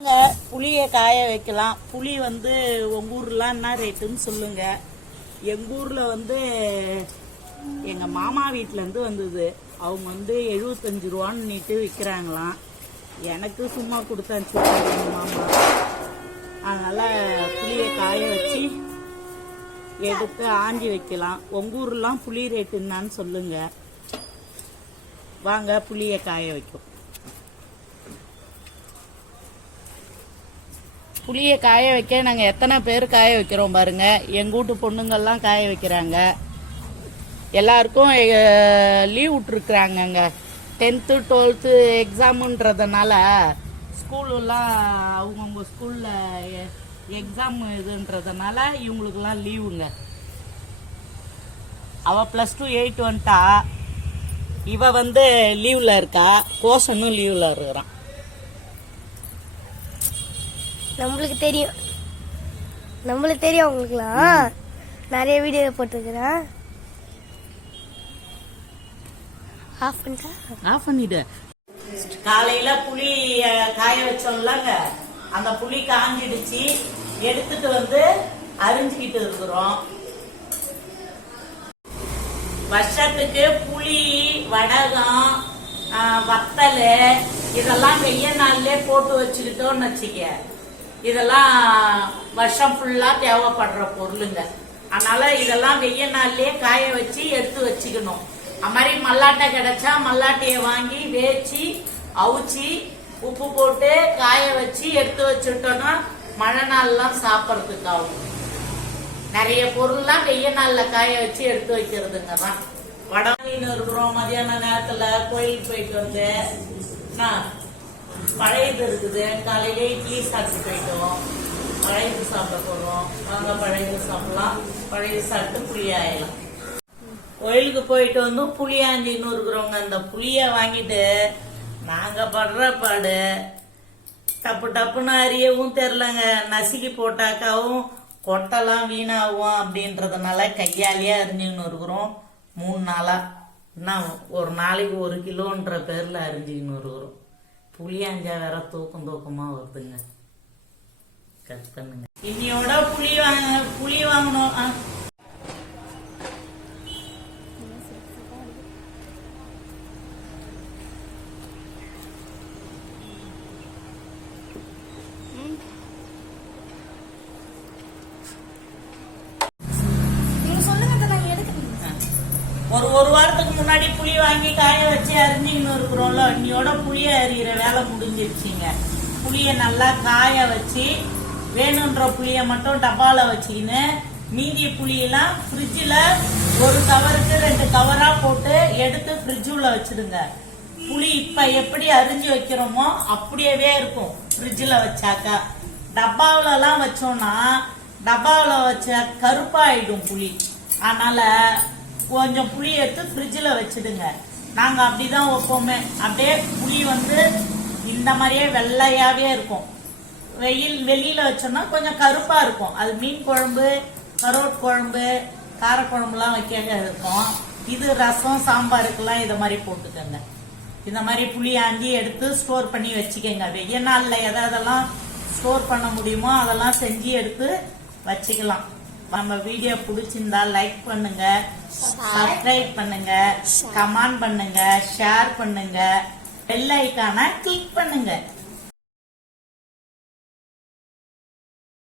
புளியை காய வைக்கலாம். புளி வந்து உங்க ஊர்லாம் என்ன ரேட்டுன்னு சொல்லுங்க. எங்க ஊர்ல வந்து எங்க மாமா வீட்டுல இருந்து வந்தது. அவங்க வந்து 75 ரூபான்னு விற்கிறாங்களாம். எனக்கு சும்மா கொடுத்தாச்சு மாமா. அதனால புளியை காய வச்சு எடுத்து ஆஞ்சி வைக்கலாம். உங்க ஊர்லாம் புளி ரேட்டு என்னான்னு சொல்லுங்க. வாங்க புளியை காய வைக்கும். புளியை காய வைக்க நாங்கள் எத்தனை பேர் காய வைக்கிறோம் பாருங்க. எங்கள் வீட்டு பொண்ணுங்கள்லாம் காய வைக்கிறாங்க. எல்லாருக்கும் லீவ் விட்டுருக்குறாங்கங்க. 10th 12th எக்ஸாமுன்றதுனால ஸ்கூலெல்லாம் அவங்கவுங்க ஸ்கூலில் எக்ஸாம் இதுன்றதுனால இவங்களுக்கெல்லாம் லீவுங்க. அவள் +2 8 வந்துட்டா. இவ வந்து லீவில் இருக்கா. கோசனும் லீவில் இருக்கிறான். நம்மளுக்கு தெரியும் அவங்களுக்குலாம் நிறைய வீடியோ போட்டுருக்கிறேன். ஆஃப் பண்ணிட்டு காலையில புளி காய வச்சோம்லங்க, அந்த புளி காஞ்சிடுச்சு. எடுத்துட்டு வந்து அரிஞ்சுக்கிட்டு இருக்கிறோம். வருஷத்துக்கு புளி, வடகம், வத்தல் இதெல்லாம் வெய்ய நாள்லயே போட்டு வச்சுக்கிட்டோம்னு வச்சுக்க, இதெல்லாம் வருஷம் ஃபுல்லா தேவைப்படுற பொருளுங்க. அதனால இதெல்லாம் வெய்ய நாள்லயே காய வச்சு எடுத்து வச்சுக்கணும். அது மாதிரி மல்லாட்டை கிடைச்சா மல்லாட்டைய வாங்கி வேச்சு அவிச்சு உப்பு போட்டு காய வச்சு எடுத்து வச்சுட்டோம்னா மழை நாள்லாம் சாப்பிட்றதுக்கு ஆகும். நிறைய பொருள்லாம் வெய்ய நாள்ல காய வச்சு எடுத்து வைக்கிறதுங்க தான். வடமீன் இருக்கிறோம். மதியான நேரத்துல கோயிலுக்கு போயிட்டு வந்து பழையது இருக்குது. காலையில இட்லி சாப்பிட்டு போயிட்டோம். பழையது சாப்பிட போறோம். வாங்க பழையது சாப்பிடலாம். பழையது சாப்பிட்டு புளி ஆயிடலாம். கோயிலுக்கு போயிட்டு வந்து புளியாஞ்சின்னு இருக்கிறோங்க. அந்த புளிய வாங்கிட்டு நாங்க படுற பாடு டப்பு டப்புன்னு அறியவும் தெரிலங்க. நசுக்கி போட்டாக்காவும் கொட்டெல்லாம் வீணாகும் அப்படின்றதுனால கையாலேயே அறிஞ்சுக்கின்னு இருக்கிறோம். 3 நாளா என்ன ஒரு நாளைக்கு 1 கிலோன்ற பேர்ல அறிஞ்சுக்கின்னு இருக்கிறோம். புளியாஞ்சா வேற தூக்கமா வருதுங்க. கட் பண்ணுங்க. இன்னையோட புளி வாங்கணும். ஒரு வாரத்துக்கு முன்னாடி புளி வாங்கி காய வச்சு அரிஞ்சின்னு இருக்கிறோம்ல. இன்னையோட புளிய அறிகிற வேலை முடிஞ்சிருச்சுங்க. புளிய நல்லா காய வச்சு வேணுன்ற புளிய மட்டும் டப்பால வச்சுக்கின்னு மீதி புளியெல்லாம் ஃப்ரிட்ஜில் 1 கவருக்கு 2 கவரா போட்டு எடுத்து ஃப்ரிட்ஜுள்ள வச்சிடுங்க. புளி இப்ப எப்படி அரிஞ்சு வைக்கிறோமோ அப்படியே இருக்கும் ஃப்ரிட்ஜில் வச்சாக்கா. டப்பாவில எல்லாம் வச்சோம்னா டப்பாவில வச்ச கருப்பாயிடும் புளி. அதனால கொஞ்சம் புளி எடுத்து ஃப்ரிட்ஜில் வச்சுடுங்க. நாங்கள் அப்படிதான் வைப்போமே. அப்படியே புளி வந்து இந்த மாதிரியே வெள்ளையாவே இருக்கும். வெளியில வச்சோம்னா கொஞ்சம் கருப்பா இருக்கும். அது மீன் குழம்பு, கரோட் குழம்பு, காரக்குழம்புலாம் வைக்க இருக்கும். இது ரசம், சாம்பாருக்கெல்லாம் இதை மாதிரி போட்டுக்கோங்க. இந்த மாதிரி புளி ஆஞ்சி எடுத்து ஸ்டோர் பண்ணி வச்சுக்கோங்க. வெய்ய நாள்ல எதெல்லாம் ஸ்டோர் பண்ண முடியுமோ அதெல்லாம் செஞ்சு எடுத்து வச்சுக்கலாம். நம்ம வீடியோ பிடிச்சிருந்தா லைக் பண்ணுங்க, சப்ஸ்கிரைப் பண்ணுங்க, கமெண்ட் பண்ணுங்க, ஷேர் பண்ணுங்க, பெல் ஐகானை கிளிக் பண்ணுங்க.